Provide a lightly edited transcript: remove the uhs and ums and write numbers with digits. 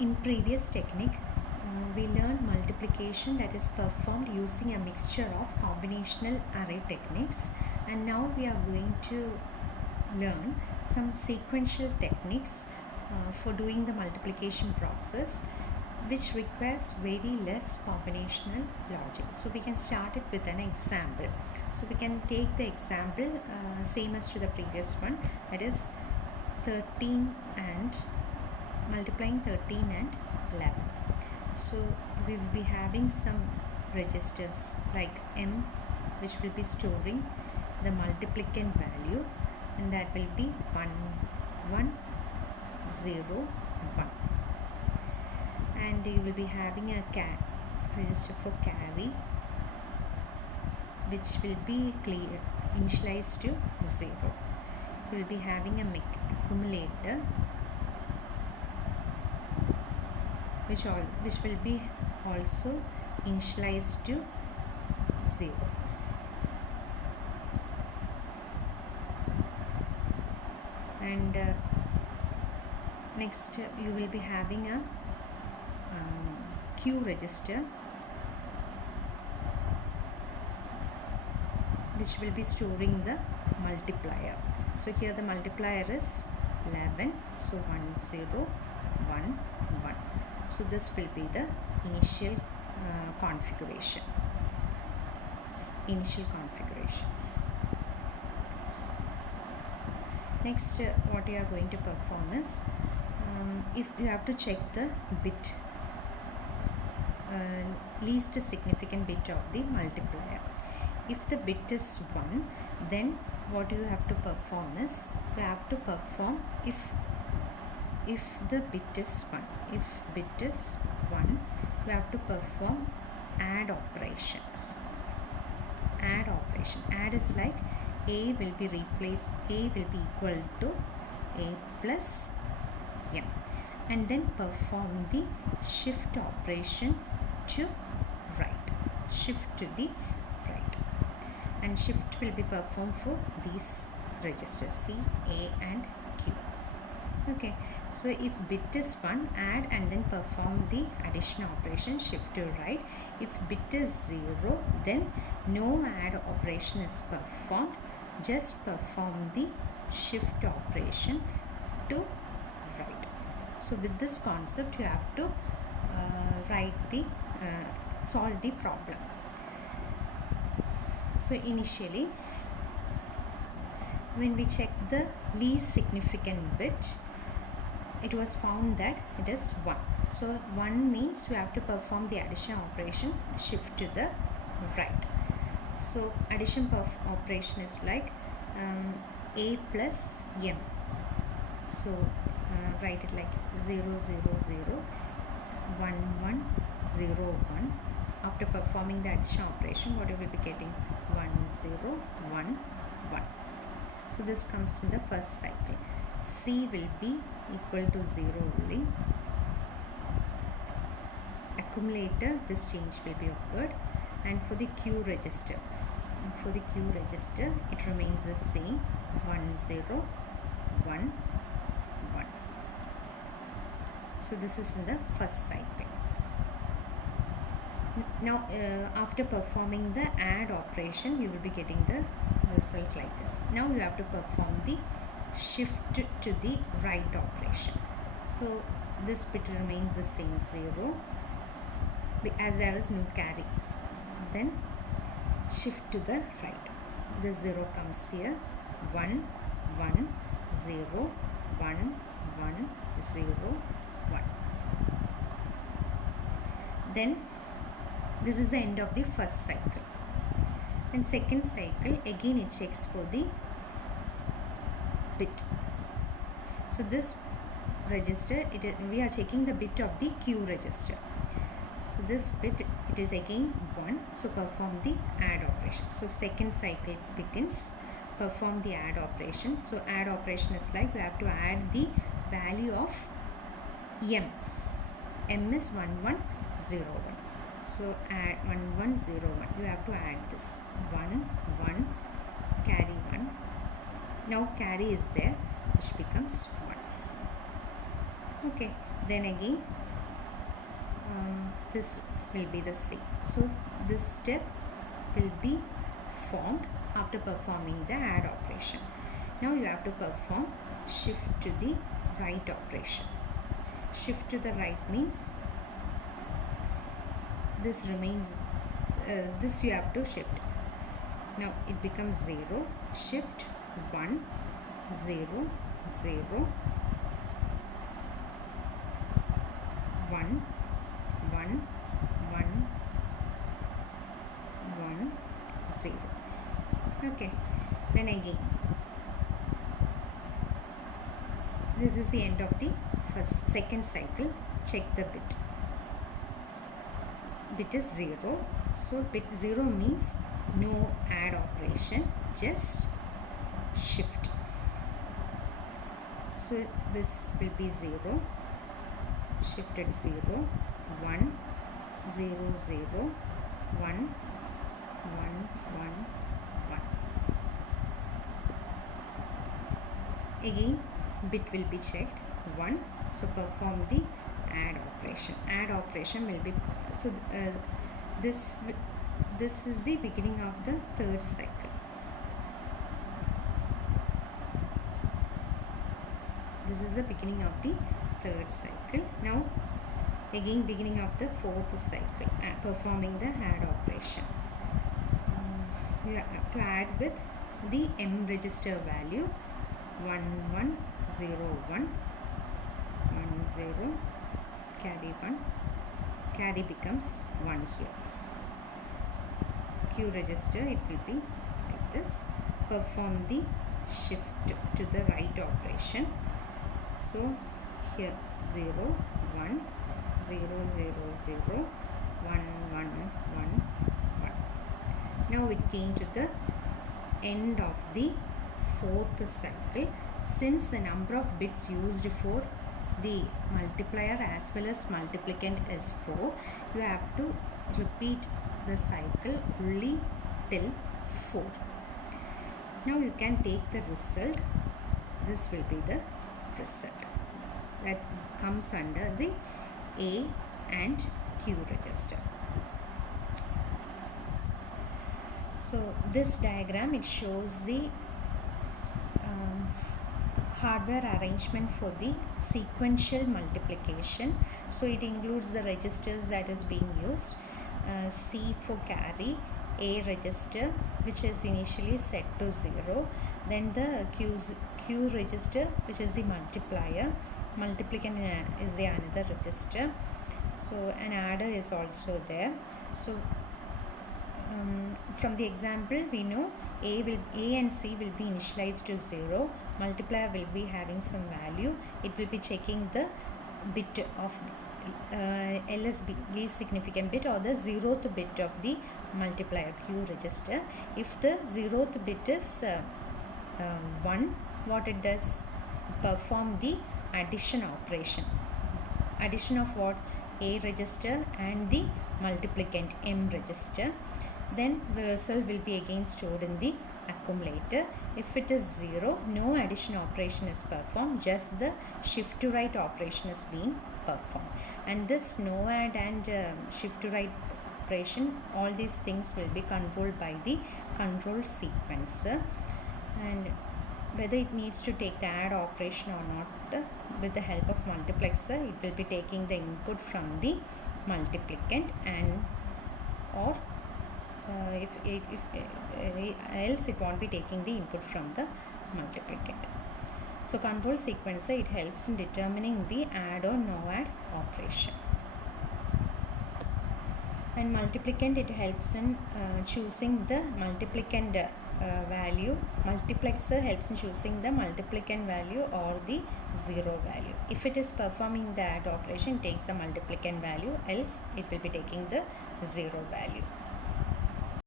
In previous technique, we learned multiplication that is performed using a mixture of combinational array techniques, and now we are going to learn some sequential techniques for doing the multiplication process, which requires very less combinational logic. So we can start it with an example. So we can take the example same as to the previous one, that is 13 and multiplying 13 and 11. So we will be having some registers like M, which will be storing the multiplicand value, and that will be 1 1 0 1, and you will be having a register for carry, which will be initialized to 0. You will be having a accumulator which will be also initialized to 0. And next you will be having a Q register, which will be storing the multiplier. So here the multiplier is 11, so 1 0 1 1. So this will be the initial configuration. Next, what you are going to perform is, if you have to check the bit, least significant bit of the multiplier. If the bit is 1, then what you have to perform is, you have to perform if the bit is 1. If bit is 1, you have to perform add operation. Add is like A will be equal to A plus M, and then perform the shift operation to right. Shift to the right, and shift will be performed for these registers C, A and Q. Okay, so if bit is 1, add and then perform the addition operation, shift to right. If bit is 0, then no add operation is performed, just perform the shift operation to right. So with this concept, you have to solve the problem. So initially, when we check the least significant bit, it was found that it is 1. So 1 means you have to perform the addition operation, shift to the right. So addition operation is like A plus M. So write it like 0 0 0 1 1 0 1. After performing the addition operation, what you will be getting? 1 0 1 1. So this comes in the first cycle. C will be equal to 0 only. Accumulator, this change will be occurred. And for the Q register, it remains the same, 1 0 1 1. So this is in the first cycle. Now after performing the add operation, you will be getting the result like this. Now you have to perform the shift to the right operation. So this bit remains the same, 0, as there is no carry. Then shift to the right. The 0 comes here, 1 1 0 1 1 0 1. Then this is the end of the first cycle. And second cycle, again it checks for the bit. So this register, we are checking the bit of the Q register. So this bit, it is again 1. So perform the add operation. So second cycle begins, perform the add operation. So add operation is like, you have to add the value of M. M is 1 1 0 1. So add 1 1 0 1. You have to add this 1 1, carry 1. Now carry is there, which becomes 1. Okay, then again this will be the C. So this step will be formed after performing the add operation. Now you have to perform shift to the right operation. Shift to the right means this remains, this you have to shift. Now it becomes 0, shift 1, 0, 0, 1, 1, 1, 1, 0. Okay, then again. This is the end of the second cycle. Check the bit. Bit is 0. So bit 0 means no add operation, just shift. So this will be 0, shifted 0, 1, 0, 0, 1, 1, 1, 1. Again bit will be checked 1, so perform the add operation. Add operation will be, so this is the beginning of the third cycle. This is the beginning of the third cycle. Now again beginning of the fourth cycle, performing the add operation. You have to add with the M register value 1, 1, 0, 1, 1, 0, carry 1, carry becomes 1 here. Q register, it will be like this. Perform the shift to the right operation. So here 0, 1, 0, 0, 0, 1, 1, 1, 1. Now it came to the end of the fourth cycle. Since the number of bits used for the multiplier as well as multiplicand is 4, you have to repeat the cycle only till 4. Now you can take the result. This will be the result that comes under the A and Q register. So this diagram, it shows the hardware arrangement for the sequential multiplication. So it includes the registers that is being used. C for carry, A register which is initially set to 0, then the Q register which is the multiplier, multiplicand is the another register. So an adder is also there. So from the example we know A and C will be initialized to 0, multiplier will be having some value, it will be checking the bit of LSB, least significant bit, or the 0th bit of the multiplier Q register. If the 0th bit is 1, what it does, perform the addition operation. Addition of what? A register and the multiplicand M register. Then the result will be again stored in the accumulator. If it is 0, no addition operation is performed, just the shift to right operation is being performed. And this no add and shift to right operation, all these things will be controlled by the control sequencer. And whether it needs to take the add operation or not, with the help of multiplexer, it will be taking the input from the multiplicand, and or else it won't be taking the input from the multiplicand. So control sequencer, it helps in determining the add or no add operation. And multiplicand, it helps in choosing the multiplicand value. Multiplexer helps in choosing the multiplicand value or the 0 value. If it is performing the add operation, it takes the multiplicand value, else it will be taking the 0 value.